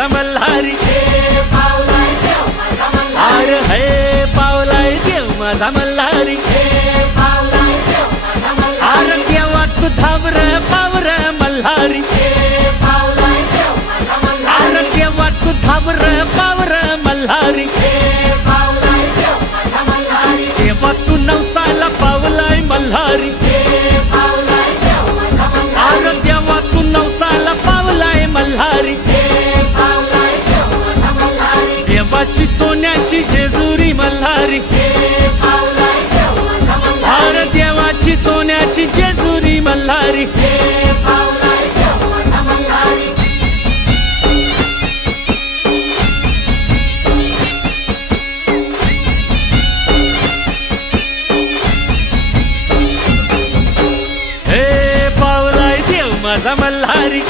माझा मल्हारी, पावलाय देव माझा मल्हारी, अरे हे पावलाय देव माझा मल्हारी, पावलाय देव माझा मल्हारी, अरे देवा तू धावर पावर मल्हारी, पावलाय देव माझा मल्हारी, अरे देवा तू धावर पावर मल्हारी, पावलाय देव माझा मल्हारी, देवा तू नवसाला पावलाय मल्हारी, पावलाय देव माझा मल्हारी, अरे देवा तू नवसाला पावलाय मल्हारी, पावलाय देव माझा मल्हारी, देवाची सोन्याची जेजुरी मल्हारी, पावलाय देव माझा मल्हारी, अरे देवाची सोन्याची जेजुरी मल्हारी,